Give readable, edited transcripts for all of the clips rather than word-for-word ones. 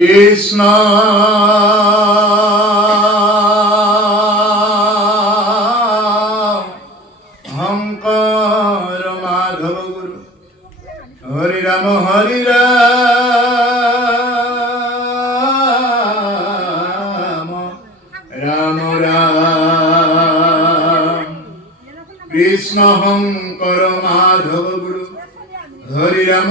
কৃষ্ণ শঙ্কর মাধব গুরু হরি রাম রাম রাম কৃষ্ণ শঙ্কর মাধব গুরু হরি রাম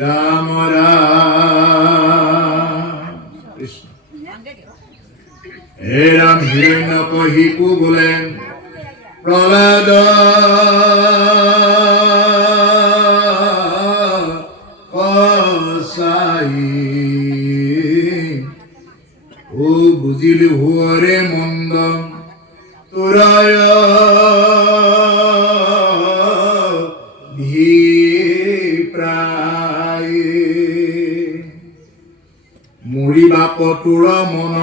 রাম রাম কৃষ্ণ। হে রাম হিরণ্যকশিপু বলেন প্রহ্লাদ কসাই ও বুঝিলি হুয়ারে মন্দ তোরায় প্রায় মরিবা কটোর মন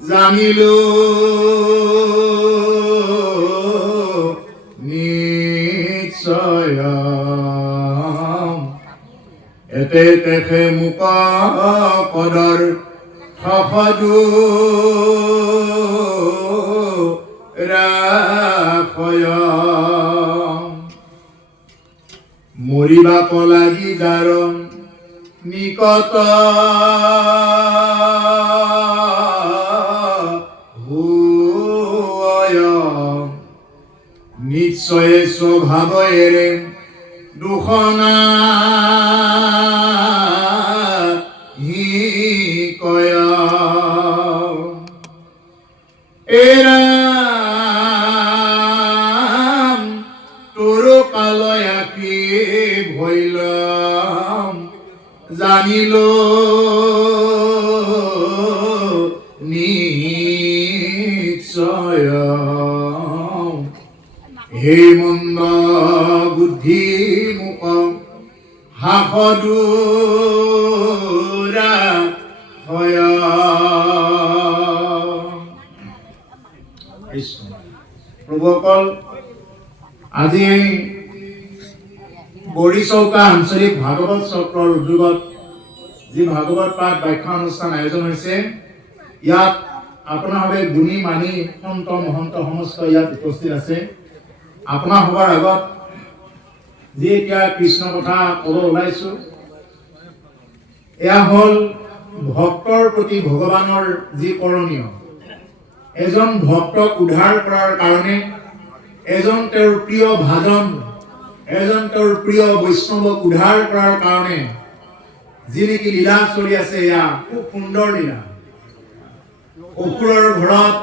জানিল নিশ্চয় এতে তেখে মুক কদৰ ঠসদু ৰাখয় মৰিবাক লাগি যাৰ নিকট নিশ্চয় স্বভাৱেৰে দুখনা হি কয় এৰাম তোৰ কালয় আঁকি ভৈলম জানিল নিশ্চয় হে মন্দ বুদ্ধি মুক হাসদুৰা হয়। প্ৰভুসকল, আজি বৰিচৌকা আঞ্চলিক ভাগৱত চক্ৰৰ উদ্যোগত যি ভাগৱত পাঠ ব্যাখ্যা অনুষ্ঠান আয়োজন হৈছে, ইয়াত আপোনাভাৱে গুণী মানি সন্ত মহন্ত সমস্ত ইয়াত উপস্থিত আছে। আপোনাৰ সবার আগত যি এতিয়া কৃষ্ণ কথা ক'ব ওলাইছো, এয়া হ'ল ভক্তৰ প্ৰতি ভগৱানৰ যি কৰণীয়। এজন ভক্তক উদ্ধাৰ কৰাৰ কাৰণে, এজন তেওঁৰ প্ৰিয় ভাজন, এজন তেওঁৰ প্ৰিয় বৈষ্ণৱক উদ্ধাৰ কৰাৰ কাৰণে যি নেকি লীলা চলি আছে, এয়া খুব সুন্দৰ লীলা। অসুৰৰ ঘৰত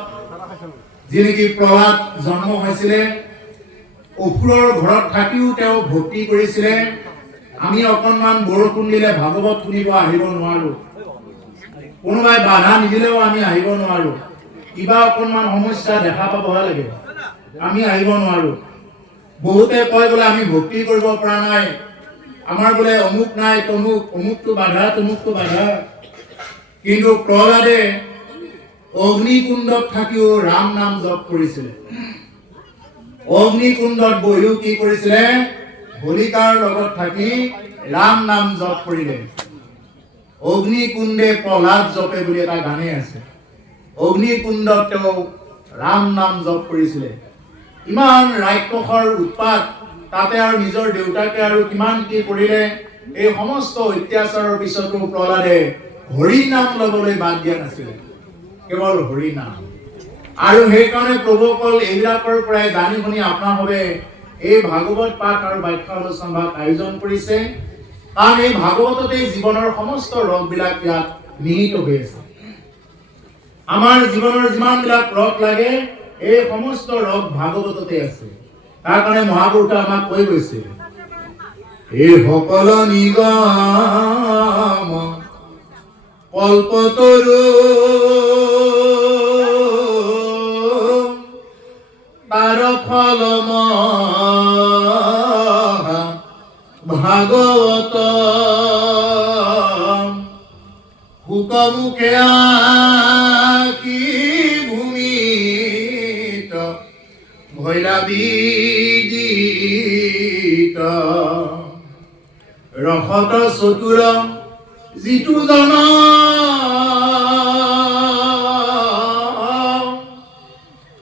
যি নেকি প্ৰহ্লাদ জন্ম হৈছিলে, অসুৰৰ ঘৰত থাকিও তেওঁ ভক্তি কৰিছিলে। আমি অকণমান বৰষুণ দিলে ভাগৱত শুনিব আহিব নোৱাৰো, কোনোবাই বাধা নিদিলেও আমি আহিব নোৱাৰো, কিবা অকণমান সমস্যা দেখা পাবহে লাগে, আমি আহিব নোৱাৰো। বহুতে কয় বোলে আমি ভক্তি কৰিব পৰা নাই, আমাৰ বোলে অমুক নাই তমুক, অমুকটো বাধা তমুকটো বাধা। কিন্তু প্ৰহ্লাদে অগ্নিকুণ্ডত থাকিও ৰাম নাম জপ কৰিছিলে। অগ্নিকুণ্ডত বহিও কি কৰিছিলে? হোলিকাৰ লগত থাকি ৰাম নাম জপ কৰিলে। অগ্নিকুণ্ডে প্ৰহ্লাদ জপে বুলি এটা গানেই আছে। অগ্নিকুণ্ডত তেওঁ ৰাম নাম জপ কৰিছিলে। ইমান ৰাক্ষসৰ উৎপাত, তাতে আৰু নিজৰ দেউতাকে আৰু কিমান কি কৰিলে। এই সমস্ত অত্যাচাৰৰ পিছতো প্ৰহ্লাদে হৰি নাম ল'বলৈ বাদ দিয়া নাছিলে, কেৱল হৰি নাম। আৰু সেইকাৰণে প্ৰভুসকল, এইবিলাকৰ পৰাই জানি শুনি আপোনাৰভাৱে এই ভাগৱত পাঠ আৰু ব্যাখ্যা অনুষ্ঠান ভাগ আয়োজন কৰিছে। কাৰণ এই ভাগৱততেই জীৱনৰ সমস্ত ৰসবিলাক ইয়াত নিহিত হৈ আছে। আমাৰ জীৱনৰ যিমানবিলাক ৰস লাগে, এই সমস্ত ৰস ভাগৱততে আছে। তাৰ কাৰণে মহাপুৰুষে আমাক কৈ গৈছে, এই সকল নিগম কল্পতৰু তাৰ ফল ভাগৱত হুকমুখে আকি ভূমিত ভৈলা বিদিত ৰসত চতুৰ যিটো জন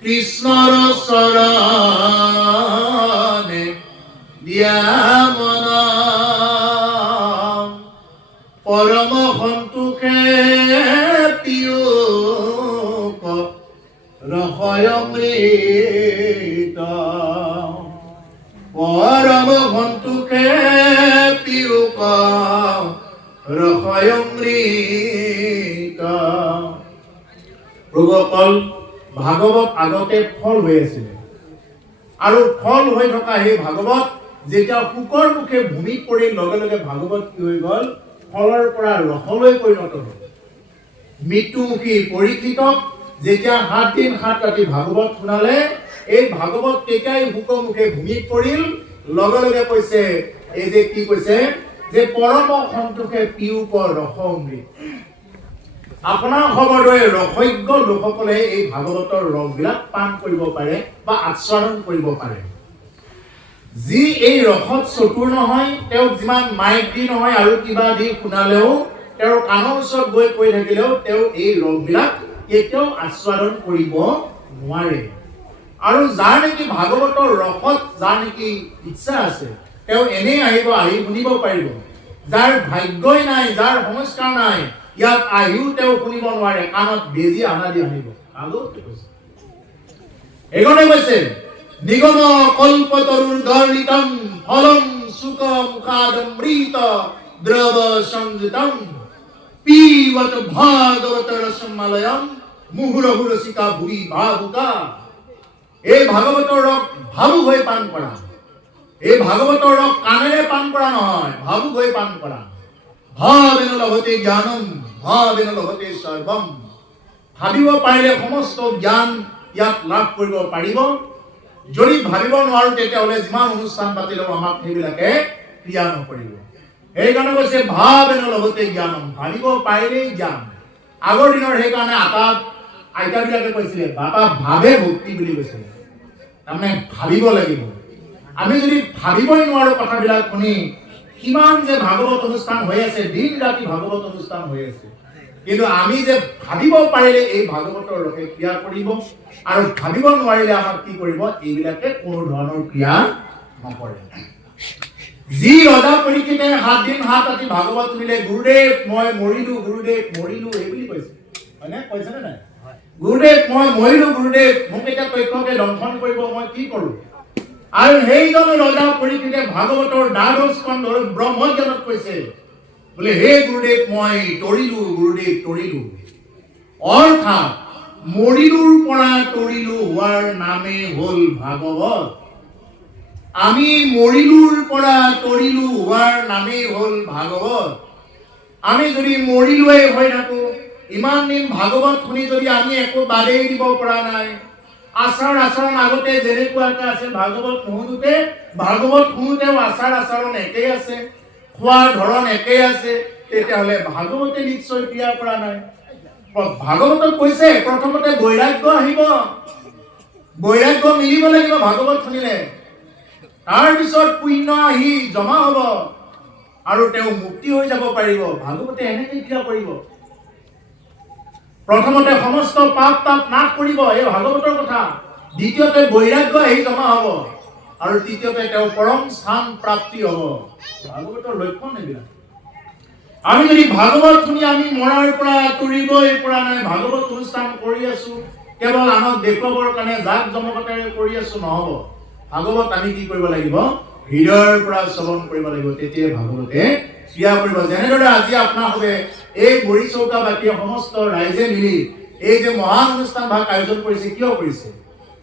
কৃষ্ণৰ চৰণে দিয়া মন পৰম সন্তোষে পিয়ুক ৰসয় অমৃত পৰম সন্তোষে পিয়ুক ৰসয় অমৃত। প্ৰভুসকল, ভাগৱত আগতে ফল হৈ আছিলে আৰু ফল হৈ থকা সেই ভাগৱত যেতিয়া শুকৰ মুখে ভূমিত পৰিল লগে লগে ভাগৱত কি হৈ গ'ল, ফলৰ পৰা ৰসলৈ পৰিণত হ'ল। মৃত্যুমুখী পৰীক্ষিতক যেতিয়া 7 দিন 7 ৰাতি ভাগৱত শুনালে, এই ভাগৱত তেতিয়াই শুকৰ মুখে ভূমিত পৰিল। লগে লগে কৈছে, এই যে কি কৈছে যে পৰম সন্তোষে পিয়ুক ৰস অমৃত। আপোনাৰ খবৰ দৰে ৰসজ্ঞ লোকসকলে এই ভাগৱতৰ ৰসবিলাক পান কৰিব পাৰে বা আস্বাদন কৰিব পাৰে। যি এই ৰসত চতুৰ নহয়, তেওঁক যিমান মাইক দি নহয় আৰু কিবা দি শুনালেও, তেওঁৰ কাণৰ ওচৰত গৈ কৈ থাকিলেও তেওঁ এই ৰসবিলাক কেতিয়াও আস্বাদন কৰিব নোৱাৰে। আৰু যাৰ নেকি ভাগৱতৰ ৰসত যাৰ নেকি ইচ্ছা আছে, তেওঁ এনেই আহিব, আহি শুনিব পাৰিব। যাৰ ভাগ্যই নাই, যাৰ সংস্কাৰ নাই, ইয়াত আহিও তেওঁ শুনিব নোৱাৰে, কাণত বেজি আনা দি আনিব। এইখনে কৈছে নিগম কল্পতৰুৰ গৰ্ণিতম ফলম সুখ মুখাদমৃত দ্ৰৱ সংযুতম পিবত ভাগৱত ৰসমালয়ম মুহুৰহু ৰসিকা ভুৰি ভাবুকা। এই ভাগৱতৰ ৰস ভাবুক হৈ পান কৰা। এই ভাগৱতৰ ৰস কাণেৰে পান কৰা নহয়, ভাবুক হৈ পান কৰা। ভাবেন লভতে জ্ঞানম ভাবেন লভতে সৰ্বম। ভাবিব পাৰিলে সমস্ত জ্ঞান ইয়াত লাভ কৰিব পাৰিব। যদি ভাবিব নোৱাৰো তেতিয়াহ'লে যিমান অনুষ্ঠান পাতিলেও আমাক সেইবিলাকে ক্ৰিয়া নকৰিব। সেইকাৰণে কৈছে ভাবেন লভতে জ্ঞানম, ভাবিব পাৰিলেই জ্ঞান। আগৰ দিনৰ সেইকাৰণে আইতাবিলাকে কৈছিলে বাবা ভাবে ভক্তি বুলি কৈছিলে। তাৰমানে ভাবিব লাগিব। আমি যদি ভাবিবই নোৱাৰো কথাবিলাক শুনি, কিমান যে ভাগৱত অনুষ্ঠান হৈ আছে, দিন ৰাতি ভাগৱত অনুষ্ঠান হৈ আছে, কিন্তু আমি যে ভাবিব পাৰিলে এই ভাগৱতৰ ৰসে ক্ৰিয়া কৰিব, আৰু ভাবিব নোৱাৰিলে আমাক কি কৰিব, এইবিলাকে কোনো ধৰণৰ ক্ৰিয়া নকৰে। যি ৰজা পৰীক্ষিতে 7 দিন 7 ৰাতি ভাগৱত শুনিলে, গুৰুদেৱ মই মৰিলো, গুৰুদেৱ মৰিলো এই বুলি কৈছে, হয়নে? কৈছেনে নাই? গুৰুদেৱ মই মৰিলো, গুৰুদেৱ মোক এতিয়া তথ্যকে দংশন কৰিব, মই কি কৰো? আৰু সেইজন ৰজা পৰীক্ষিতে ভাগৱতৰ 12 স্কন্ধৰ ব্ৰহ্মজ্ঞানত কৈছে বোলে হে গুৰুদেৱ মই তৰিলো, গুৰুদেৱ তৰিলো। অৰ্থাৎ মৰিলোৰ পৰা তৰিলো হোৱাৰ নামে হ'ল ভাগৱত। আমি মৰিলোৰ পৰা তৰিলো হোৱাৰ নামেই হ'ল ভাগৱত। আমি যদি মৰিলোৱে হৈ থাকো, ইমান দিন ভাগৱত শুনি যদি আমি একো বাদেই দিব পৰা নাই, আচাৰ আচৰণ আগতে যেনেকুৱাকে আছিল ভাগৱত শুনোতেও আচাৰ আচৰণ একেই আছে, খোৱাৰ ধৰণ একেই আছে, তেতিয়াহ'লে ভাগৱতে নিশ্চয় ক্ৰিয়া কৰা নাই। ভাগৱতত কৈছে প্ৰথমতে বৈৰাগ্য আহিব, বৈৰাগ্য মিলিব লাগিব ভাগৱত শুনিলে, তাৰপিছত পুণ্য আহি জমা হ'ব আৰু তেওঁ মুক্তি হৈ যাব পাৰিব। ভাগৱতে এনেকৈ ক্ৰিয়া কৰিব। প্ৰথমতে সমস্ত পাপ তাপ নাশ কৰিব, এই ভাগৱতৰ কথা। দ্বিতীয়তে বৈৰাগ্য আহি জমা হ'ব, আৰু তৃতীয়তে তেওঁ পৰম স্থান প্ৰাপ্তি হ'ব। ভাগৱতৰ লক্ষণ এইবিলাক। আমি যদি ভাগৱত শুনি আমি মৰাৰ পৰা তৰিবই পৰা নাই, ভাগৱত অনুষ্ঠান কৰি আছো কেৱল আনক দেখুৱাবৰ কাৰণে জাক জমকতাৰে কৰি আছো, নহ'ব। ভাগৱত আমি কি কৰিব লাগিব? হৃদয়ৰ পৰা শ্ৰৱণ কৰিব লাগিব, তেতিয়াই ভাগৱতে ক্ৰিয়া কৰিব। যেনেদৰে আজি আপোনালোকে এই বৰি চৌকা বাকী সমস্ত ৰাইজে মিলি এই যে মহান অনুষ্ঠান ভাগ আয়োজন কৰিছে, কিয় কৰিছে?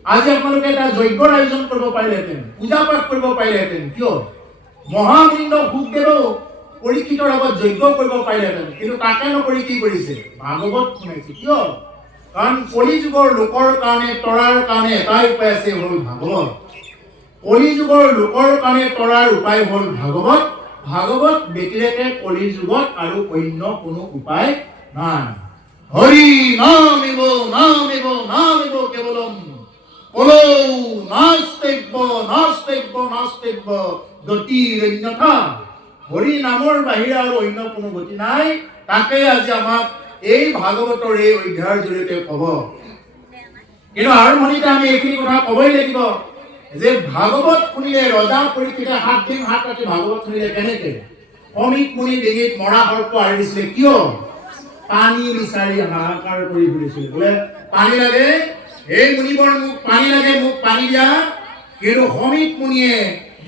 আজি আপোনালোকে এটা যজ্ঞৰ আয়োজন কৰিব পাৰিলেহেঁতেন, পূজা পাঠ কৰিব পাৰিলেহেঁতেন। কিয়? মহামুনিন্দ সুখদেৱেও পৰীক্ষিতৰ আগত যজ্ঞ কৰিব পাৰিলেহেঁতেন, কিন্তু তাকে নকৰি কি কৰিছে? ভাগৱত শুনাইছে। কিয়? কাৰণ কলি যুগৰ লোকৰ কাৰণে তৰাৰ কাৰণে এটাই উপায় আছে, হ'ল ভাগৱত। কলি যুগৰ লোকৰ কাৰণে তৰাৰ উপায় হ'ল ভাগৱত। ভাগৱত ব্যতিৰেকে কলি যুগত আৰু অন্য কোনো উপায় নাই। হৰি নাম এব কেৱলম কলৌ নাস্তিব্য নাস্তিব্য নাস্তিব্য গতিৰ অন্যথা। হৰি নামৰ বাহিৰে আৰু অন্য কোনো গতি নাই। তাকে আজি আমাক এই ভাগৱতৰ এই অধ্যায়ৰ জৰিয়তে ক'ব। কিন্তু আৰম্ভণিতে আমি এইখিনি কথা ক'বই লাগিব যে ভাগৱত শুনিলে ৰজা পৰীক্ষিতে 7 দিন 7 ৰাতি ভাগৱত শুনিলে কেনেকে? অমিত মুনি ডিঙিত মৰা সৰ্প আৰি দিছিলে। কিয়? পানী বিচাৰি হাহাকাৰ কৰি ফুৰিছিল। বোলে পানী লাগে, এই মুনিবৰ মোক পানী লাগে, মোক পানী দিয়া। কিন্তু অমিত মুনিয়ে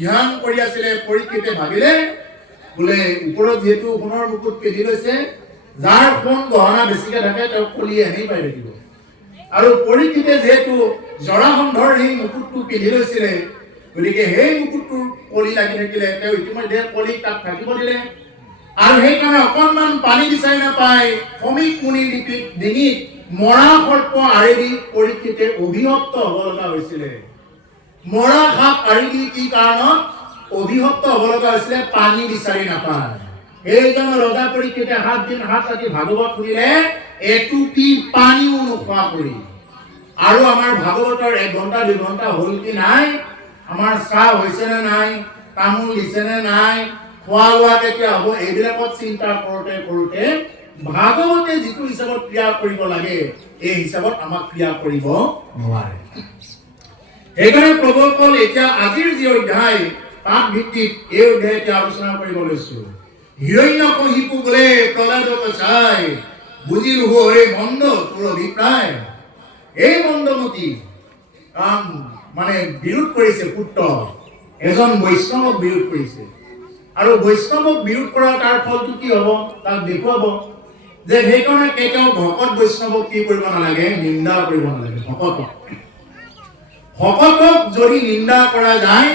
ধ্যান কৰি আছিলে। পৰীক্ষিতে ভাবিলে বোলে ওপৰত যিহেতু সোণৰ মুকুট পিন্ধি লৈছে, যাৰ সোণ গহনা বেছিকে থাকে তেওঁ কলি এনেই পাই থাকিব। আৰু পৰীক্ষিতে যিহেতু জৰাসন্ধৰ সেই মুকুটটো পিন্ধি লৈছিলে, গতিকে সেই মুকুটটোৰ কলি লাগি থাকিলে তেওঁ ইতিমধ্যে কলি তাত থাকিব দিলে। আৰু সেইকাৰণে অকণমান পানী বিচাৰি নাপায় অমিত মুনিৰ ডিঙিত মৰা সৰ্প আৰি দি পৰীক্ষিতে অভিশপ্ত হ'ব লগা হৈছিলে। মৰা সাপ আৰি দি কি কাৰণত অভিশপ্ত হ'ব লগা হৈছিলে? পানী বিচাৰি নাপায়। এইজন ৰজা পৰীক্ষিতে 7 দিন 7 ৰাতি ভাগৱত শুনিলে, এটুপি পানীও নোখোৱা কৰি। আৰু আমাৰ ভাগৱতৰ 1 ঘণ্টা 2 ঘণ্টা হ'ল কি নাই? আমাৰ চাহ হৈছে নে নাই? তামোল দিছে নে নাই? খোৱা লোৱা কেতিয়া হ'ব? এইবিলাকত চিন্তা কৰোঁতে কৰোঁতে ভাগৱতে যিটো হিচাপত ক্ৰিয়া কৰিব লাগে এই হিচাপত আমাক ক্ৰিয়া কৰিব নোৱাৰে। সেইকাৰণে প্ৰভুসকল এতিয়া আজিৰ যি অধ্যায় তাত ভিত্তিত এই অধ্যায় এতিয়া আলোচনা কৰিব লৈছো। হিৰণ্যকশিপু বোলে প্ৰহ্লাদক চাই বুজিলো হৰে মন্দ তোৰ অভিপ্ৰায়। এই মন্দমতি মানে বিৰোধ কৰিছে পুত্ৰ, এজন বৈষ্ণৱক বিৰোধ কৰিছে। আৰু বৈষ্ণৱক বিৰোধ কৰা তাৰ ফলটো কি হ'ব তাক দেখুৱাব। যে সেইকাৰণে কেতিয়াও ভকত বৈষ্ণৱক কি কৰিব নালাগে? নিন্দা কৰিব নালাগে। ভকতক যদি নিন্দা কৰা যায়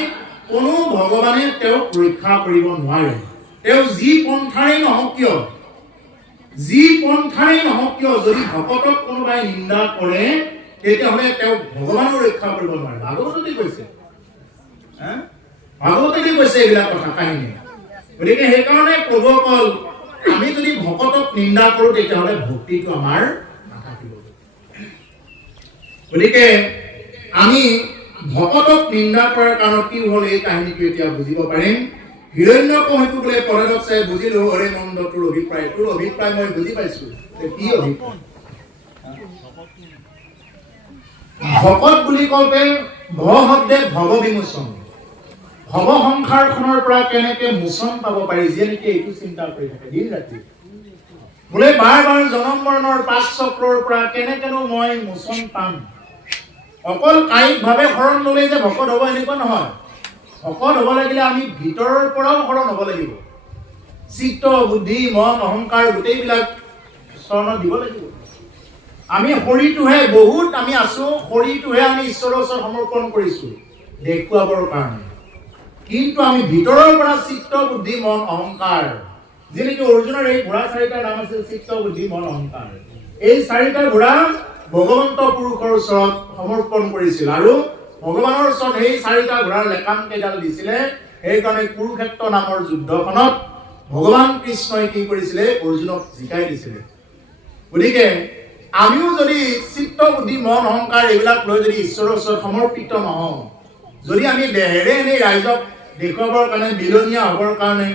কোনো ভগৱানে তেওঁক ৰক্ষা কৰিব নোৱাৰে। তেওঁ যি পন্থাৰে নহওক কিয়, যদি ভকতক কোনোবাই নিন্দা কৰে তেতিয়াহ'লে তেওঁক ভগৱানো ৰক্ষা কৰিব নোৱাৰে। ভাগৱততে কৈছে, এইবিলাক কথা কাহিনী। গতিকে সেইকাৰণে প্ৰভুসকল আমি যদি ভকতক নিন্দা কৰোঁ তেতিয়াহ'লে ভক্তিটো আমাৰ নাথাকিব। গতিকে আমি ভকতক নিন্দা কৰাৰ কাৰণত কি হ'ল এই কাহিনীটো এতিয়া বুজিব পাৰিম। হিৰণ্যকশিপু বোলে প্ৰহ্লাদক চাই বুজিলো হৰে মন্দ তোৰ অভিপ্ৰায়। তোৰ অভিপ্ৰায় মই বুজি পাইছো। কি অভিপ্ৰায়? ভকত বুলি কওঁতে ভ শব্দে ভৱ বিমোচন, ভৱ সংসাৰখনৰ পৰা কেনেকে মোচন পাব পাৰি যিয়ে নেকি এইটো চিন্তা কৰি থাকে দিন ৰাতি। বোলে বাৰ বাৰ জনম মৰণৰ 5 চক্ৰৰ পৰা কেনেকেনো মই মোচন পাম। অকল কায়িকভাৱে শৰণ ল'লেই যে ভকত হ'ব এনেকুৱা নহয়। ভকত হ'ব লাগিলে আমি ভিতৰৰ পৰাও শৰণ হ'ব লাগিব। চিত্ত বুদ্ধি মন অহংকাৰ গোটেইবিলাক চৰণত দিব লাগিব। আমি শৰীৰটোহে বহুত আমি আছো, শৰীৰটোহে আমি ঈশ্বৰৰ ওচৰত সমৰ্পণ কৰিছো দেখুৱাবৰ কাৰণে। কিন্তু আমি ভিতৰৰ পৰা চিত্ত বুদ্ধি মন অহংকাৰ, যেনেকৈ অৰ্জুনৰ এই ঘোঁৰা 4টাৰ নাম আছিল চিত্ত বুদ্ধি মন অহংকাৰ। এই 4টা ঘোঁৰা ভগৱন্ত পুৰুষৰ ওচৰত সমৰ্পণ কৰিছিল আৰু ভগৱানৰ ওচৰত সেই 4টা ঘোঁৰাৰ লেকাম কেইডাল দিছিলে। সেইকাৰণে কুৰুক্ষেত্ৰ নামৰ যুদ্ধখনত ভগৱান কৃষ্ণই কি কৰিছিলে? অৰ্জুনক জিকাই দিছিলে। গতিকে আমিও যদি চিত্ত বুদ্ধি মন অহংকাৰ এইবিলাক লৈ যদি ঈশ্বৰৰ ওচৰত সমৰ্পিত নহওঁ, যদি আমি দেহেৰে এনেই ৰাইজক দেখুৱাবৰ কাৰণে, বিলনীয়া হ'বৰ কাৰণে,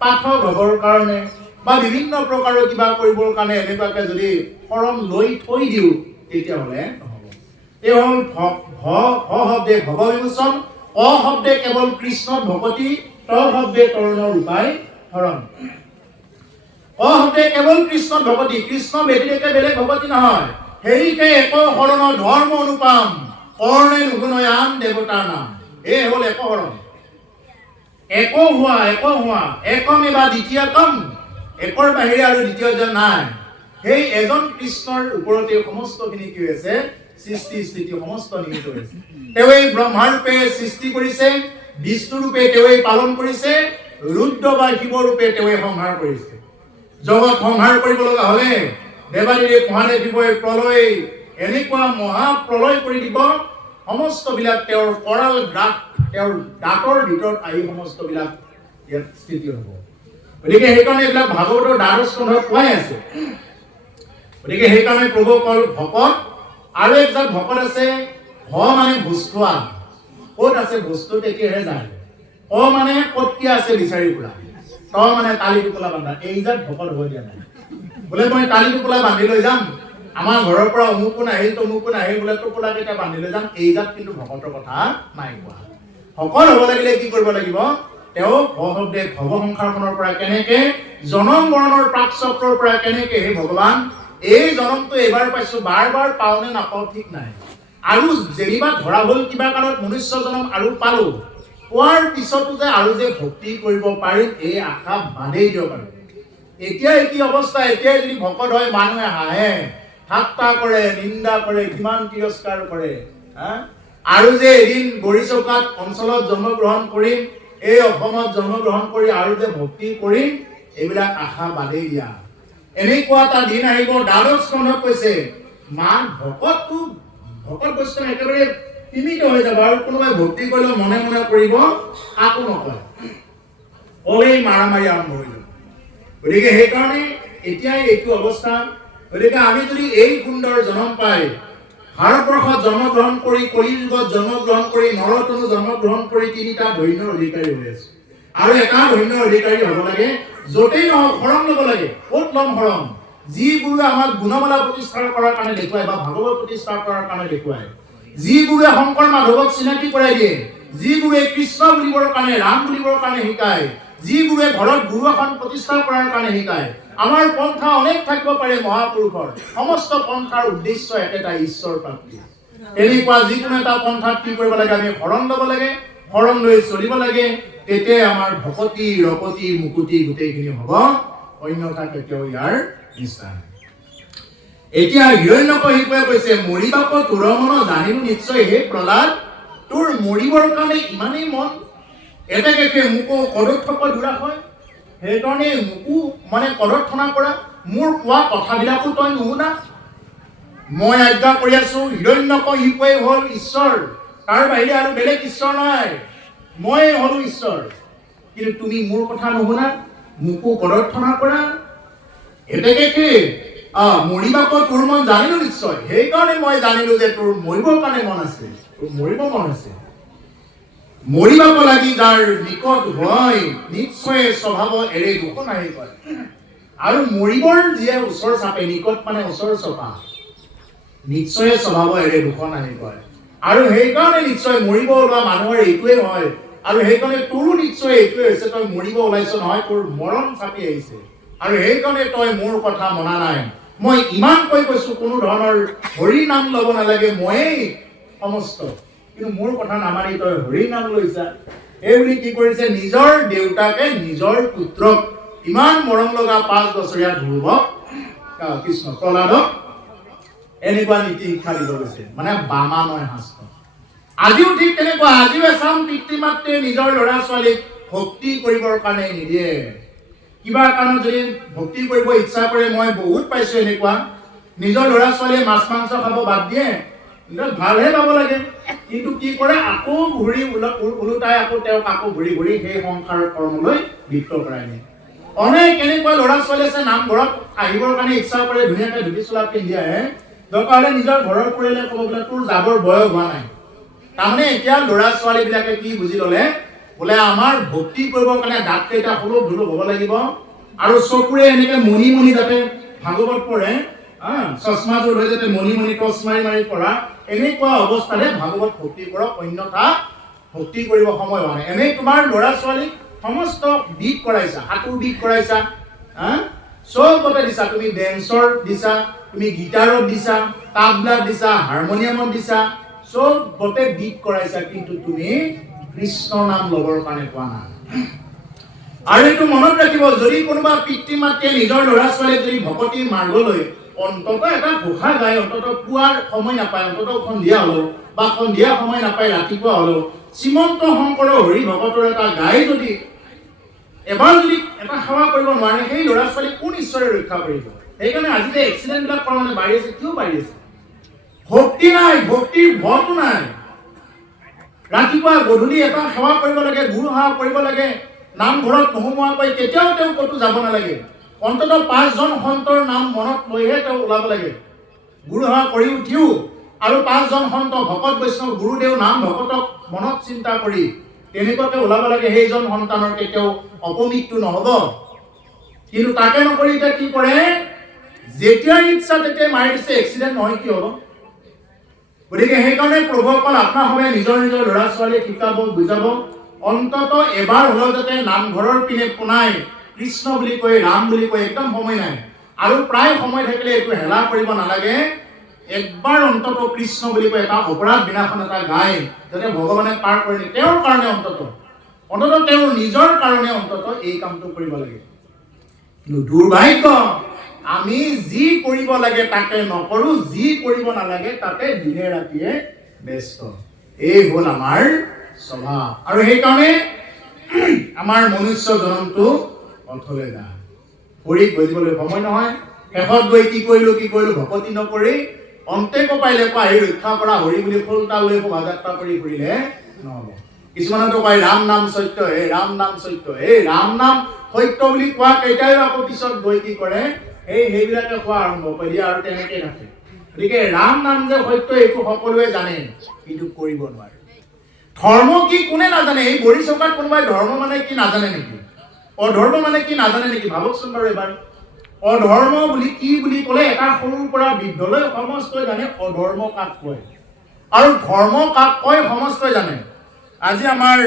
পাঠক হ'বৰ কাৰণে বা বিভিন্ন প্ৰকাৰৰ কিবা কৰিবৰ কাৰণে এনেকুৱাকে যদি শৰণ লৈ থৈ দিওঁ তেতিয়াহ'লে নহ'ব। এই হ'ল ভ শব্দে ভৱ বিমোচন, অ শব্দে কেৱল কৃষ্ণত ভকতি, ত শব্দে তৰণৰ উপায় শৰণ। অ শব্দে কেৱল কৃষ্ণত ভকতি, কৃষ্ণ ব্যতিৰেকে বেলেগ ভকতি নহয়। সেইকে এক শৰণ ধৰ্ম অনুপাম, কৰ্ণে নুশুনয় আন দেৱতাৰ নাম। এই হ'ল এক শৰণ। এক হোৱা, একমে বা দ্বিতীয়তম, একৰ বাহিৰে আৰু দ্বিতীয়জন নাই। সেই এজন কৃষ্ণৰ ওপৰতে সমস্তখিনি কি হৈছে? সৃষ্টি স্থিতি সমস্ত নিহিত হৈছে। তেওঁই ব্ৰহ্মাৰূপে সৃষ্টি কৰিছে, বিষ্ণুৰূপে তেওঁই পালন কৰিছে, ৰুদ্ৰ বা শিৱৰূপে তেওঁই সংহাৰ কৰিছে। জগত সংহাৰ কৰিব লগা হ'লে দেৱাদেৱ মহাদেৱ শিৱই প্ৰলয় এনেকুৱা মহাপ্ৰলয় কৰি দিব, সমস্তবিলাক তেওঁৰ কৰাল গ্ৰাস, তেওঁৰ দাঁতৰ ভিতৰত আহি সমস্তবিলাক ইয়াত স্থিতি হ'ব। গতিকে সেইকাৰণে এইবিলাক ভাগৱতৰ 12 স্কন্ধত কোৱাই আছে। গতিকে সেইকাৰণে প্ৰভুসকল ভকত আৰু একজন ভকত আছে মানে বস্তু আন, ক'ত আছে বস্তু তেতিয়াহে যায়। মানে ক'ত কি আছে বিচাৰি ফুৰা, মানে তালি টোপোলা বান্ধা, এই যাত ভকত হ'ব দিয়া নাই। বোলে মই তালি টোপোলা বান্ধি লৈ যাম, আমাৰ ঘৰৰ পৰা অমুকো নাহিল তমুকো নাহিল, বোলে টোপোলা কেইটা বান্ধি লৈ যাম, এই যাত কিন্তু ভকতৰ কথা নাই কোৱা। ভকত হ'ব লাগিলে কি কৰিব লাগিব, তেওঁ ভৱ সংসাৰখনৰ পৰা কেনেকে, জনম মৰণৰ প্ৰাক চক্ৰৰ পৰা কেনেকে, হে ভগৱান এই জনমটো এবাৰ পাইছো, বাৰ বাৰ পাওঁ নে নাপাওঁ ঠিক নাই, আৰু যেনিবা ধৰা হ'ল কিবা কাৰণত মনুষ্য জনম আৰু পালো, পোৱাৰ পিছতো যে আৰু যে ভক্তি কৰিব পাৰিম এই আশা বাদেই দিয়ক। আৰু এতিয়া কি অৱস্থা, এতিয়াই যদি ভকত হয় মানুহে হাঁহে, ঠাট্টা কৰে, নিন্দা কৰে, কিমান তিৰস্কাৰ কৰে। আৰু যে এদিন বৰিচৌকাত অঞ্চলত জন্মগ্ৰহণ কৰিম, এই অসমত জন্মগ্ৰহণ কৰি আৰু যে ভক্তি কৰিম, এইবিলাক আশা বাদেই দিয়া। এনেকুৱা এটা দিন আহিব, দ্বাদশ স্কন্ধত কৈছে মান ভকত বৈষ্ণৱ একেবাৰে সীমিত হৈ যাব, আৰু কোনোবাই ভক্তি কৰিলেও মনে মনে কৰিব, কাকো নকয়, কলেই মাৰামাৰি আৰম্ভ হৈ যাব। গতিকে সেইকাৰণে এতিয়াই এইটো অৱস্থা। গতিকে আমি যদি এই সুন্দৰ জন্ম পাই ভাৰতবৰ্ষত জন্মগ্ৰহণ কৰি, কলি যুগত জন্মগ্ৰহণ কৰি, নৰতনু জন্মগ্ৰহণ কৰি তিনিটা ধন্যৰ অধিকাৰী হৈ আছো, আৰু এটা ধন্যৰ অধিকাৰী হ'ব লাগে, য'তেই নহওক শৰণ ল'ব লাগে। ক'ত ল'ম শৰণ? যি গুৰুৱে আমাক গুণমালা প্ৰতিষ্ঠা কৰাৰ কাৰণে দেখুৱায় বা ভাগৱত প্ৰতিষ্ঠা কৰাৰ কাৰণে দেখুৱায়, যি গুৰুৱে শংকৰ মাধৱক চিনাকি কৰাই দিয়ে, যি গুৰুৱে কৃষ্ণ বুলিবৰ কাৰণে, ৰাম বুলিবৰ কাৰণে শিকায়, যি গুৰুৱে ঘৰত গুৰু এখন প্ৰতিষ্ঠা কৰাৰ কাৰণে শিকায়। আমাৰ পন্থা অনেক থাকিব পাৰে মহাপুৰুষৰ, সমস্ত পন্থাৰ উদ্দেশ্য একেটা, ঈশ্বৰ প্ৰাপ্তি। এনেকুৱা যিকোনো এটা পন্থাত কি কৰিব লাগে, আমি শৰণ ল'ব লাগে, শৰণ লৈ চলিব লাগে, তেতিয়াই আমাৰ ভকতি ৰকতি মুকুতি গোটেইখিনি হ'ব, অন্যথা কেতিয়াও ইয়াৰ নিষ্ঠা নাই। এতিয়া হিৰণ্যকশিপুৱে কৈছে, মৰিবাক তোৰ মন জানিলো নিশ্চয়, হে প্ৰহ্লাদ তোৰ মৰিবৰ কাৰণে ইমানেই মন, এতেকে মোকো কদৰ্থক দূৰা হয়, সেইকাৰণে মোকো মানে কদৰ্থনা কৰা, মোৰ কোৱা কথাবিলাকো তই নুশুনা। মই আজ্ঞা কৰি আছো, হিৰণ্যকশিপুৱে হ'ল ঈশ্বৰ, তাৰ বাহিৰে আৰু বেলেগ ঈশ্বৰ নাই, মই হলো ঈশ্বৰ, কিন্তু তুমি মোৰ কথা নুশুনা, মোকো কদৰ্থনা কৰা। এতেকে মৰিবাক তোৰ মন জানিলো নিশ্চয়, সেইকাৰণে মই জানিলো যে তোৰ মৰিবৰ কাৰণে মন আছে, তোৰ মৰিব মন আছে। মৰিবাক লাগি যাৰ নিকট হয়, নিশ্চয় স্বভাৱ এৰে দুখ নাহি কয়। আৰু মৰিবৰ যিয়ে ওচৰ চাপে, নিকট মানে ওচৰ চপা, নিশ্চয় স্বভাৱ এৰে দুখ নাহি কয়। আৰু সেইকাৰণে নিশ্চয় মৰিব ওলোৱা মানুহৰ এইটোৱে হয়, আৰু সেইকাৰণে তোৰো নিশ্চয় এইটোৱে হৈছে, তই মৰিব ওলাইছ নহয়, তোৰ মৰণ চাপি আহিছে, আৰু সেইকাৰণে তই মোৰ কথা মনা নাই। মই ইমান কৈছো, কোনো ধৰণৰ হৰি নাম ল'ব নালাগে, ময়েই সমস্ত, কিন্তু মোৰ কথা নামানি তই হৰি নাম লৈছা। এইবুলি কি কৰিছে, নিজৰ দেউতাকে নিজৰ পুত্ৰক, ইমান মৰম লগা 5 বছৰীয়া ধ্ৰুৱক, কৃষ্ণ প্ৰহ্লাদক এনেকুৱা নীতি শিক্ষা দিব গৈছে, মানে বামা নয় শাস্ত্ৰ। আজিও ঠিক তেনেকুৱা, আজিও এচাম পিতৃ মাতৃয়ে নিজৰ ল'ৰা ছোৱালীক ভক্তি কৰিবৰ কাৰণে নিদিয়ে। কিবা কাৰণত যদি ভক্তি কৰিব ইচ্ছা কৰে, মই বহুত পাইছো এনেকুৱা, নিজৰ ল'ৰা ছোৱালীয়ে মাছ মাংস খাব বাদ দিয়ে, ভালহে পাব লাগে, কিন্তু কি কৰে, আকৌ ঘূৰি ওলোটাই আকৌ তেওঁক আকৌ ঘূৰি ঘূৰি সেই সংসাৰৰ কৰ্মলৈ লিপ্ত কৰাই নিয়ে। অনেক এনেকুৱা ল'ৰা ছোৱালী আছে, নামঘৰত আহিবৰ কাৰণে ইচ্ছা কৰে, ধুনীয়াকে ধুতি চোলা পিন্ধি আহে, দৰকাৰ হ'লে নিজৰ ঘৰৰ পৰিয়ালে ক'ব বোলে তোৰ যাবৰ বয়স হোৱা নাই। তাৰমানে এতিয়া ল'ৰা ছোৱালী বিলাকে কি বুজি ল'লে, বোলে আমাৰ ভক্তি কৰিবৰ কাৰণে দাঁত কেইটা সুলভ ধুলভ হ'ব লাগিব, আৰু চকুৰে এনেকে মণি মণি যাতে ভাগৱত পঢ়ে, চশমাযোৰ লৈ যাতে মণি মণি টচ মাৰি মাৰি পঢ়া, এনেকুৱা অৱস্থাৰে ভাগৱত ভক্তি কৰক, অন্যথা ভক্তি কৰিব সময় হোৱা নাই। এনেই তোমাৰ ল'ৰা ছোৱালীক সমস্ত বিধ কৰাইছা, সাঁতোৰ বিধ কৰাইছা, চবতে দিছা, তুমি ডেন্সৰ দিছা, তুমি গীটাৰত দিছা, তাবলাত দিছা, হাৰমনিয়ামত দিছা, চবতে বিধ কৰাইছা, কিন্তু তুমি কৃষ্ণ নাম ল'বৰ কাৰণে কোৱা নাই। আৰু এইটো মনত ৰাখিব, যদি কোনোবা পিতৃ মাতৃয়ে নিজৰ ল'ৰা ছোৱালীক যদি ভকতি মাৰ্গলৈ অন্তত এটা ঘোষা গায়, অন্তত পুৱাৰ সময় নাপায়, অন্তত সন্ধিয়া হ'লেও বা সন্ধিয়া সময় নাপায় ৰাতিপুৱা হ'লেও শ্ৰীমন্ত শংকৰৰ হৰি ভকতৰ এটা গাই যদি এবাৰ যদি এটা সেৱা কৰিব নোৱাৰে, সেই ল'ৰা ছোৱালীক কোন ঈশ্বৰে ৰক্ষা কৰিব? সেইকাৰণে আজি যে এক্সিডেণ্ট বিলাক মানে বাঢ়ি আছে, কিয় বাঢ়ি আছে? ভক্তি নাই, ভক্তিৰ ভয়টো নাই। ৰাতিপুৱা গধূলি এটা সেৱা কৰিব লাগে, গুৰু সেৱা কৰিব লাগে, নামঘৰত নোসোমোৱাকৈ কেতিয়াও তেওঁ ক'তো যাব নালাগে, অন্ততঃ 5জন সন্তৰ নাম মনত লৈহে তেওঁ ওলাব লাগে। গুৰু সেৱা কৰি উঠিও আৰু 5 জন সন্ত ভকত বৈষ্ণৱ গুৰুদেৱ নাম ভকতক মনত চিন্তা কৰি তেনেকুৱাকে ওলাব লাগে, সেইজন সন্তানৰ কেতিয়াও অপমৃত্যু নহ'ব। কিন্তু তাকে নকৰি এতিয়া কি কৰে, যেতিয়া ইচ্ছা তেতিয়া মাৰি দিছে, এক্সিডেণ্ট নহয় কি হ'ব? গতিকে সেইকাৰণে প্ৰভুসকল আপোনাৰভাৱে নিজৰ নিজৰ ল'ৰা ছোৱালীক শিকাব, বুজাব, অন্তত এবাৰ হ'লেও যাতে নামঘৰৰ পিনে পোনাই কৃষ্ণ বুলি কৈ, ৰাম বুলি কৈ একদম সময় নাই। আৰু প্ৰায় সময় থাকিলে একো হেলা কৰিব নালাগে, একবাৰ অন্তত কৃষ্ণ বুলি কৈ এটা অপৰাধ বিনাশন এটা গাই যাতে ভগৱানে পাৰ কৰে, তেওঁৰ কাৰণে অন্তত তেওঁৰ নিজৰ কাৰণে অন্তত এই কামটো কৰিব লাগে। কিন্তু দুৰ্ভাগ্য, আমি যি কৰিব লাগে তাকে নকৰো, যি কৰিব নালাগে তাতে দিনে ৰাতিয়ে ব্যস্ত। এই হ'ল আমাৰ স্বভাৱ। আৰু সেইকাৰণে আমাৰ মনুষ্য জনমটো অথলে যায়, হৰিক বুজিবলৈ সময় নহয়। শেষত গৈ কি কৰিলো ভকতি নকৰি অন্তে কপাইলে আহি ৰক্ষা কৰা হৰি বুলি খোলতা লৈ শোভাযাত্ৰা কৰি ফুৰিলে নহ'ব। কিছুমানেতো কয় ৰাম নাম সত্য, ৰাম নাম সত্য। ৰাম নাম সত্য বুলি কোৱা কেইটাই আকৌ পিছত গৈ কি কৰে, সেইবিলাকে কোৱা আৰম্ভ কৰি দিয়ে আৰু তেনেকেই থাকে। গতিকে ৰাম নাম যে সত্য এইটো সকলোৱে জানে, কিন্তু কৰিব নোৱাৰে। ধৰ্ম কি কোনে নাজানে? এই বৰি চৌকাত কোনোবাই ধৰ্ম মানে কি নাজানে নেকি? অধৰ্ম মানে কি নাজানে নেকি? ভাবকচোন বাৰু এবাৰ। অধৰ্ম বুলি কি বুলি ক'লে এটা সৰুৰ পৰা বৃদ্ধলৈ সমস্তই জানে অধৰ্ম কাক কয়, আৰু ধৰ্ম কাক কয় সমস্তই জানে। আজি আমাৰ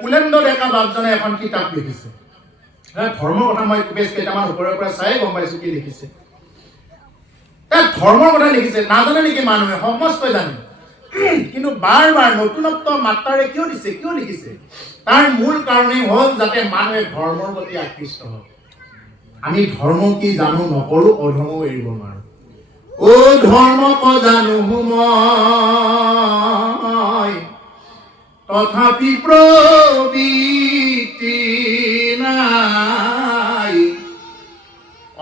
কুলেন্দ্ৰ ডেকা বাপজনে এখন কিতাপ লিখিছে, ধৰ্মৰ কথা মই কেইটামান ওপৰৰ পৰা চাই গম পাইছো কি লিখিছে। তাত ধৰ্মৰ কথা লিখিছে, নাজানে নেকি মানুহে? সমস্তই জানে, কিন্তু বাৰ বাৰ নতুনত্ব মাত্ৰাৰে কিয় দিছে, কিয় লিখিছে? তাৰ মূল কাৰণেই হ'ল যাতে মানুহে ধৰ্মৰ প্ৰতি আকৃষ্ট হয়। আমি ধৰ্ম কি জানো নকৰো, অধৰ্মও এৰিব নোৱাৰো। ও ধৰ্ম ক জানো মই, তথাপি প্ৰবৃত্তি নাই,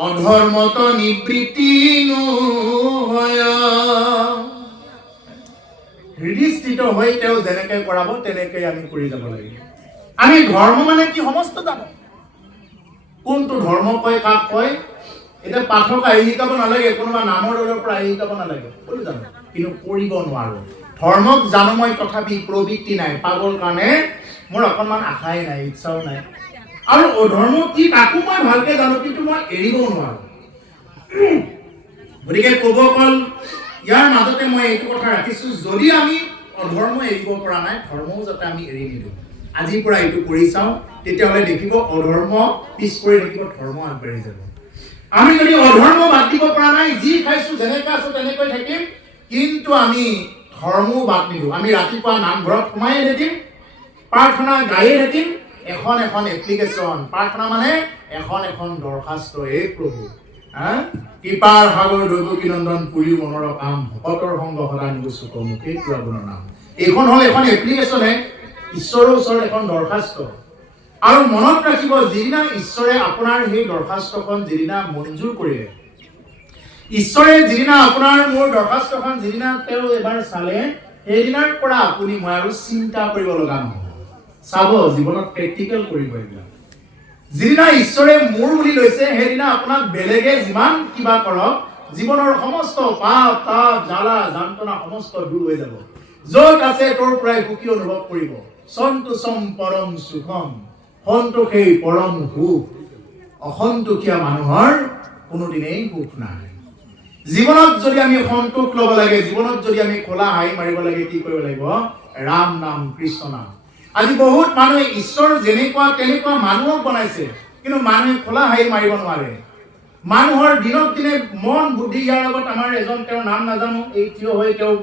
অধৰ্মত নিবৃত্তি নহয়। হৃদিস্থিত হৈ তেওঁ যেনেকে কৰাব তেনেকৈ আমি কৰি যাব লাগিব। আমি ধৰ্ম মানে কি সমস্ত জানো, কোনটো ধৰ্ম কয় কাক কয়। এতিয়া পাঠক আহি শিকাব নালাগে, কোনোবা নামৰ দলৰ পৰা আহি শিকাব নালাগে, সকলো জানো, কিন্তু কৰিব নোৱাৰো। ধৰ্মক জানো মই, তথাপি প্ৰবৃত্তি নাই, পাবৰ কাৰণে মোৰ অকণমান আশাই নাই, ইচ্ছাও নাই। আৰু অধৰ্ম কি তাকো মই ভালকে জানো, কিন্তু মই এৰিবও নোৱাৰো। গতিকে প্ৰভুসকল, ইয়াৰ মাজতে মই এইটো কথা ৰাখিছো, যদি আমি অধৰ্ম এৰিব পৰা নাই, ধৰ্মও যাতে আমি এৰি নিদিওঁ। আজিৰ পৰা এইটো কৰি চাওঁ, তেতিয়াহ'লে দেখিব অধৰ্ম পিছ পৰি থাকিব, ধৰ্ম আগবাঢ়ি যাব। আমি যদি অধৰ্ম বাদ দিব পৰা নাই, যি খাইছো যেনেকৈ আছো তেনেকৈ থাকিম, কিন্তু আমি ধৰ্মও বাদ নিদিওঁ। আমি ৰাতিপুৱা নামঘৰত সোমায়ে থাকিম, প্ৰাৰ্থনা গায়ে থাকিম, এখন এখন এপ্লিকেশ্যন, প্ৰাৰ্থনা মানে এখন এখন দৰখাস্ত। এই প্ৰভু কৃপাৰ সাগৰ দৈৱকী নন্দন পুৰী মনৰ কাম, ভকতৰ সংগ সদায় নিবচুক মুখে পুৰাগুণৰ নাম। এইখন হ'ল এখন এপ্লিকেশ্যনে, ঈশ্বৰৰ ওচৰত এখন দৰখাস্ত। আৰু মনত ৰাখিব, যিদিনা ঈশ্বৰে আপোনাৰ সেই দৰখাস্তখন যিদিনা মঞ্জুৰ কৰিলে, ঈশ্বৰে যিদিনা আপোনাৰ মোৰ দৰখাস্তখন যিদিনা তেওঁ এবাৰ চালে, সেইদিনাৰ পৰা আপুনি মই আৰু চিন্তা কৰিব লগা নহ'ব। চাব, জীৱনত প্ৰেক্টিকেল কৰিব এইবিলাক। যিদিনা ঈশ্বৰে মোৰ বুলি লৈছে, সেইদিনা আপোনাক বেলেগে যিমান কিবা কৰক, জীৱনৰ সমস্ত পাপ তাপ জ্বালা যন্ত্ৰণা সমস্ত দূৰ হৈ যাব। য'ত আছে তোৰ পৰাই সুখী অনুভৱ কৰিব। সন্তোষম পৰম সুখম, সন্তোষেই পৰম সুখ। অসন্তোষীয়া মানুহৰ কোনোদিনেই সুখ নাই। জীৱনত যদি আমি সন্তোষ ল'ব লাগে, জীৱনত যদি আমি খোলা হাঁহি মাৰিব লাগে, কি কৰিব লাগিব? ৰাম নাম, কৃষ্ণ নাম। আজি বহুত মানুহে ঈশ্বৰ যেনেকুৱা তেনেকুৱা মানুহক বনাইছে, কিন্তু মানুহে খোলা হাঁহি মাৰিব নোৱাৰে। মানুহৰ দিনক দিনে মন বুদ্ধি, ইয়াৰ লগত আমাৰ এজন তেওঁৰ নাম নাজানো, এই থিয় হৈ তেওঁ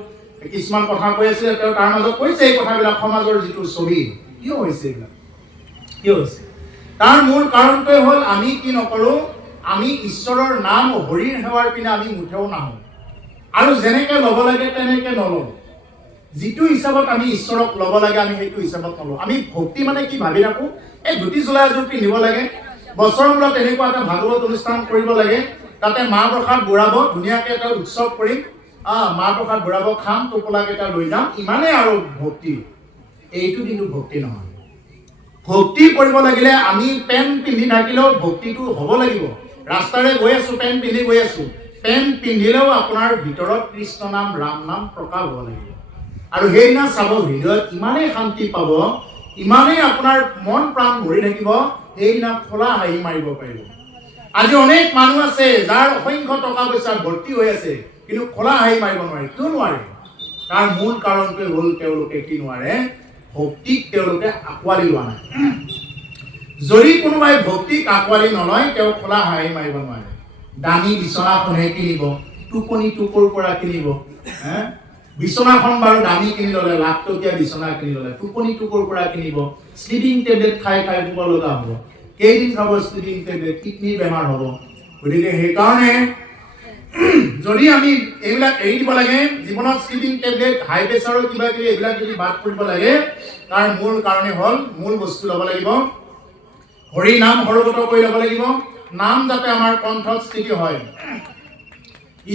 কিছুমান কথা কৈ আছিলে, তেওঁ তাৰ মাজত কৈছে এই কথাবিলাক, সমাজৰ যিটো ছবি, কিয় হৈছে এইবিলাক, কিয় হৈছে? তাৰ মূল কাৰণটোৱে হ'ল আমি কি নকৰো, আমি ঈশ্বৰৰ নাম হৰিৰ সেৱাৰ পিনে আমি মুঠেও নাহো, আৰু যেনেকে ল'ব লাগে তেনেকে নলওঁ। যিটো হিচাপত আমি ঈশ্বৰক ল'ব লাগে আমি সেইটো হিচাপত নলওঁ। আমি ভক্তি মানে কি ভাবি থাকো, এই ধুতি চোলা এযোৰ পিন্ধিব লাগে, বছৰৰ মূৰত তেনেকুৱা এটা ভাগৱত অনুষ্ঠান কৰিব লাগে, তাতে মাহ প্ৰসাদ বুঢ়াব, ধুনীয়াকে এটা উৎসৱ কৰিম, মাহ প্ৰসাদ বুঢ়াব, খাম, টোপোলা কেইটা লৈ যাম, ইমানেই আৰু ভক্তি। এইটো কিন্তু ভক্তি নহয়। ভক্তি কৰিব লাগিলে আমি পেণ্ট পিন্ধি থাকিলেও ভক্তিটো হ'ব লাগিব। ৰাস্তাৰে গৈ আছো, পেণ্ট পিন্ধি গৈ আছো, পেণ্ট পিন্ধিলেও আপোনাৰ ভিতৰত কৃষ্ণ নাম ৰাম নাম প্ৰকাশ হ'ব লাগিব। আৰু সেইদিনা চাব হৃদয়ত ইমানেই শান্তি পাব, ইমানেই আপোনাৰ মন প্ৰাণ ভৰি থাকিব, সেইদিনা খোলা হাঁহি মাৰিব পাৰিব। আজি অনেক মানুহ আছে যাৰ অসংখ্য টকা পইচা ভৰ্তি হৈ আছে, কিন্তু খোলা হাঁহি মাৰিব নোৱাৰে। কিয় নোৱাৰে? তাৰ মূল কাৰণটোৱে হ'ল তেওঁলোকে কি নোৱাৰে, ভক্তিক তেওঁলোকে আঁকোৱালি লোৱা নাই। যদি কোনোবাই ভক্তিক আঁকোৱালি নলয়, তেওঁ খোলা হাঁহি মাৰিব নোৱাৰে। দামী বিচনাখনহে কিনিব, টোপনিটো ক'ৰ পৰা কিনিব? বিচনাখন বাৰু দামী কিনি ল'লে, লাখ টকীয়া বিচনা কিনি ল'লে, টোপনিটো ক'ৰ পৰা কিনিব? স্লিপিং টেবলেট খাই খাই শুব লগা হ'ব। কেইদিন খাব স্লিপিং টেবলেট? কিডনিৰ বেমাৰ হ'ব। গতিকে সেইকাৰণে যদি আমি এইবিলাক এৰি দিব লাগে, জীৱনত স্লিপিং টেবলেট, হাই প্ৰেছাৰৰ কিবা কিবি এইবিলাক যদি বাদ কৰিব লাগে, তাৰ মূল কাৰণে হ'ল, মূল বস্তু ল'ব লাগিব, হৰি নাম সৰ্বত কৰি ল'ব লাগিব। নাম যাতে আমাৰ কণ্ঠত স্থিতি হয়।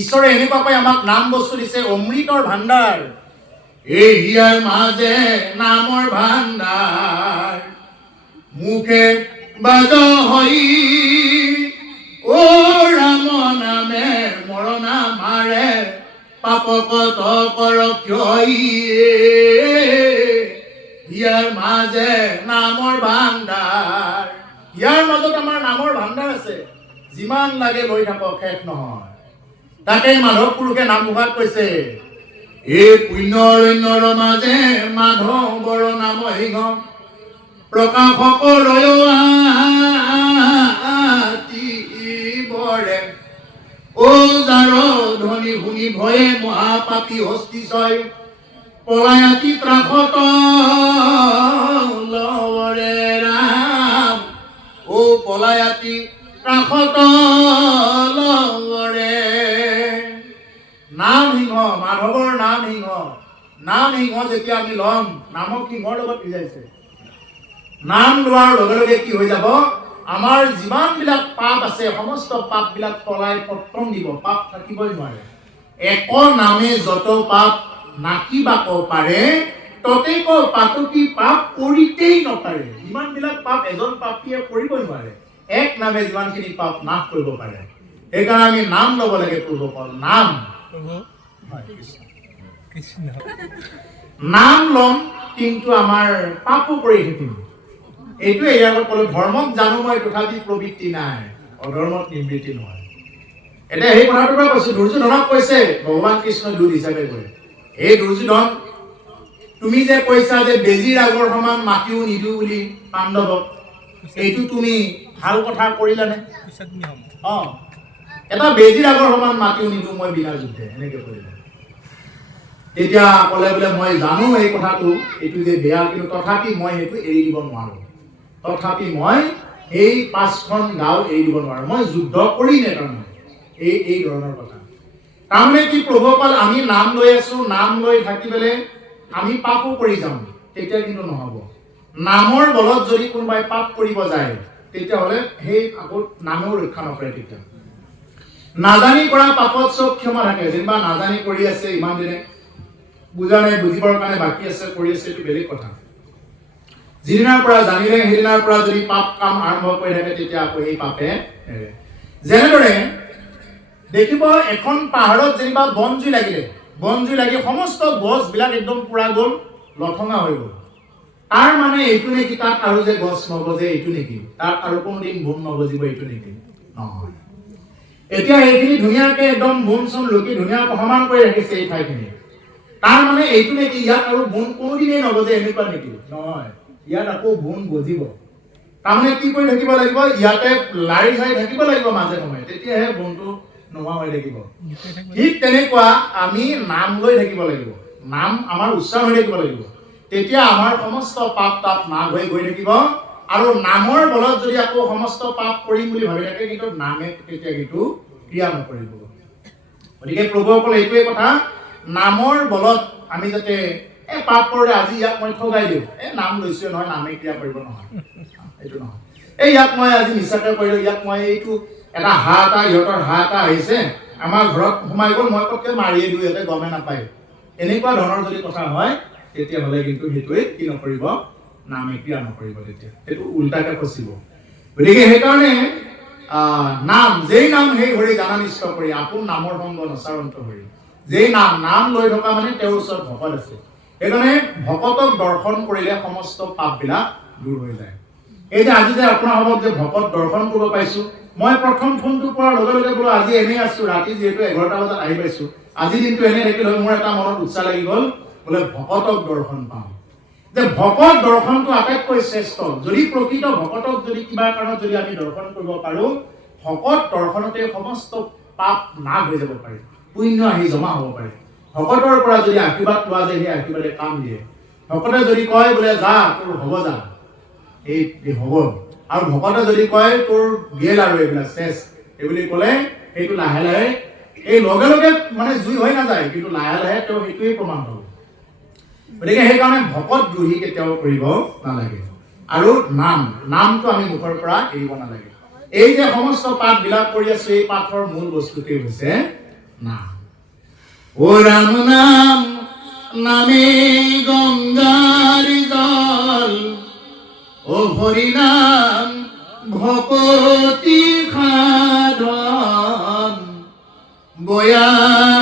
ঈশ্বৰে এনেকুৱাকৈ আমাক নাম বস্তু দিছে, অমৃতৰ ভাণ্ডাৰ। এই হিয়াৰ মাজে নামৰ ভাণ্ডাৰ, মুখে বাজ হৈ ও ৰাম নামে মৰণা মাৰে, পাপ কত কৰ ক্ষয়। হিয়াৰ মাজে নামৰ ভাণ্ডাৰ, ইয়াৰ মাজত আমাৰ নামৰ ভাণ্ডাৰ আছে। যিমান লাগে লৈ থাকক, শেষ নহয়। তাকে মাধৱ পুৰুষে নামঘোষাত কৈছে, এই পুণ্যৰণ্যৰ মাজে মাধৱৰ নাম সিংহ, প্ৰকাশক ৰয়ৰে, ও যাৰ ধ্বনি শুনি ভয়ে মহাপাপী হস্তিশয়, পলায়াতি ত্ৰাসত লৰে ৰাম, ও পলায়াতি ত্ৰাসত লৰে। নাম সিংহ, মাধৱৰ নাম সিংহ। নাম সিংহ যেতিয়া আমি ল'ম, নামক সিংহৰ লগত মিলাইছে। নাম লোৱাৰ লগে লগে কি হৈ যাব, আমাৰ যিমানবিলাক পাপ আছে, সমস্ত পাপবিলাক পলাই পত্তন দিব। পাপ থাকিবই নোৱাৰে। এক নামে যত পাপ নাকিবাক পাৰে, ততেক পাতকী পাপ কৰিতেই নপাৰে। যিমানবিলাক পাপ এজন পাপীয়ে কৰিবই নোৱাৰে, এক নামে যিমানখিনি পাপ নাশ কৰিব পাৰে। সেইকাৰণে আমি নাম ল'ব লাগে। পূৰ্বকল নাম, নাম ল'ম, কিন্তু আমাৰ পাপো কৰি থাকিম। এইটোৱে ইয়াৰ আগত ক'লো, ধৰ্মক জানো মই তথাপি প্ৰবৃত্তি নাই, অধৰ্মত নিবৃত্তি নহয়। এতিয়া সেই কথাটোৰ পৰা কৈছো, দুৰ্যোধনক কৈছে ভগৱান কৃষ্ণ দূত হিচাপে কৰে। এই দুৰ্যোধন, তুমি যে কৈছা যে বেজীৰ আগৰ সমান মাতিও নিদিওঁ বুলি পাণ্ডৱক, এইটো তুমি ভাল কথা কৰিলানে? এটা বেজীৰ আগৰ সমান মাতিও নিদিওঁ মই বিনা যুদ্ধে, এনেকে কৰিলে। তেতিয়া ক'লে বোলে মই জানো এই কথাটো, এইটো যে বেয়া, কিন্তু তথাপি মই সেইটো এৰি দিব নোৱাৰো। তথাপি মই এই 5খন গাঁও এৰি দিব নোৱাৰো, মই যুদ্ধ কৰিমে। তাৰমানে এই ধৰণৰ কথা। তাৰমানে কি প্ৰভুসকল, আমি নাম লৈ আছো, নাম লৈ থাকি পেলাই আমি পাপো কৰি যাম, তেতিয়া কিন্তু নহ'ব। নামৰ বলত যদি কোনোবাই পাপ কৰিব যায়, তেতিয়াহ'লে সেই আকৌ নামেও ৰক্ষা নকৰে। তেতিয়া নাজানি কৰা পাপত চব ক্ষমা থাকে। যেনিবা নাজানি কৰি আছে, ইমান দিনে বুজা নাই, বুজিবৰ কাৰণে বাকী আছে, কৰি আছে, এইটো বেলেগ কথা। যিদিনাৰ পৰা জানিলে, সেইদিনাৰ পৰা যদি পাপ কাম আৰম্ভ কৰি থাকে, তেতিয়া আকৌ এই পাপে এৰে। যেনেদৰে দেখিব, এখন পাহাৰত যেনিবা বনজুই লাগিলে, বনজুই লাগি সমস্ত গছবিলাক একদম পুৰা গ'ল, লঠঙা হৈ গ'ল। তাৰ মানে এইটো নেকি তাত আৰু যে গছ নগজে, এইটো নেকি তাত আৰু কোনোদিন বন নগজিব, এইটো নেকি? নহয়। এতিয়া এইখিনি ধুনীয়াকে একদম বন চন লুকি ধুনীয়াকৈ সমান কৰি ৰাখিছে এই ঠাইখিনি। তাৰ মানে এইটো নেকি ইয়াত আৰু বন কোনোদিনেই নগজে, এনেকুৱা নেকি? নহয়, ইয়াত আকৌ বন গজিব। তাৰমানে কি কৰি থাকিব লাগিব, ইয়াতে লাৰি চাৰি থাকিব লাগিব মাজে সময়ে, তেতিয়াহে বনটো নোহোৱা হৈ থাকিব। ঠিক তেনেকুৱা আমি নাম লৈ থাকিব লাগিব, নাম আমাৰ উচ্চাৰণ হৈ থাকিব লাগিব। তেতিয়া আমাৰ সমস্ত পাপ তাপ নাশ হৈ গৈ থাকিব। আৰু নামৰ বলত যদি আকৌ সমস্ত পাপ কৰিম বুলি ভাবি থাকে, কিন্তু নামে তেতিয়া কিন্তু ক্ৰিয়া নকৰিব। গতিকে প্ৰভুসকল, এইটোৱে কথা, নামৰ বলত আমি যাতে পাপ কৰিলে, আজি ইয়াক মই ঠগাই দিওঁ, নাম লৈছোৱে নহয়, নামে ক্ৰিয়া কৰিব, নহয়, এইটো নহয়। ইয়াক মই আজি মিছাকে কৰিলো, ইয়াক মই এইটো এটা হাঁহ এটা, ইহঁতৰ হাঁহ এটা আহিছে, আমাৰ ঘৰত সোমাই গ'ল, মই পটকে মাৰিয়ে দিওঁ, ইয়াতে গমে নাপায়, এনেকুৱা ধৰণৰ যদি কথা হয়, তেতিয়াহ'লে কিন্তু সেইটোৱে কি নকৰিব, নামে ক্ৰিয়া নকৰিব। তেতিয়া সেইটো উল্টাকে ফচিব। গতিকে সেইকাৰণে নাম যেই নাম সেই হৰি জানানিষ্ট কৰি আপোন নামৰ সংগ নচাৰন্ত হৰি যেই নাম লৈ থকা মানে তেওঁৰ ওচৰত ভকত আছে সেইকাৰণে ভকতক দৰ্শন কৰিলে সমস্ত পাপবিলাক দূৰ হৈ যায় এই যে আজি যে আপোনাৰ সবক যে ভকত দৰ্শন কৰিব পাইছো মই প্ৰথম ফোনটো কৰাৰ লগে লগে বোলো আজি এনেই আছো ৰাতি যিহেতু 11টা বজাত আহি পাইছো আজি দিনটো এনে থাকিল হয় মোৰ এটা মনত উৎসাহ লাগি গ'ল বোলে ভকতক দৰ্শন পাওঁ যে ভকত দৰ্শনটো আটাইতকৈ শ্ৰেষ্ঠ যদি প্ৰকৃত ভকতক যদি কিবা কাৰণত যদি আমি দৰ্শন কৰিব পাৰো ভকত দৰ্শনতে সমস্ত পাপ নাশ হৈ যাব পাৰে পুণ্য আহি জমা হ'ব পাৰে ভকতৰ পৰা যদি আশীৰ্বাদ লোৱা যায় সেই আশীৰ্বাদে কাম দিয়ে ভকতে যদি কয় বোলে যা তোৰ হ'ব যা এই হ'ব আৰু ভকতে যদি কয় তোৰ গেল আৰু এইবিলাক চেছ এইবুলি ক'লে সেইটো লাহে লাহে এই লগে লগে মানে জুই হৈ নাযায় কিন্তু লাহে লাহে তেওঁ সেইটোৱেই প্ৰমাণ হ'ব গতিকে সেইকাৰণে ভকত দ্ৰোহী কেতিয়াও কৰিব নালাগে আৰু নামটো আমি মুখৰ পৰা এৰিব নালাগে এই যে সমস্ত পাঠ বিলাক কৰি আছো এই পাঠৰ মূল বস্তুটোৱেই হৈছে নাম ও ৰাম নাম নামে গংগাৰ জল ও হৰি নাম ভকতি সাধন বয়া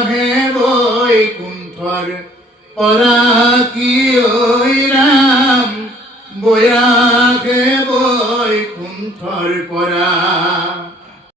হে বৈকুণ্ঠৰ পৰা কি ঐ ৰাম বয়া হে বৈকুণ্ঠৰ পৰা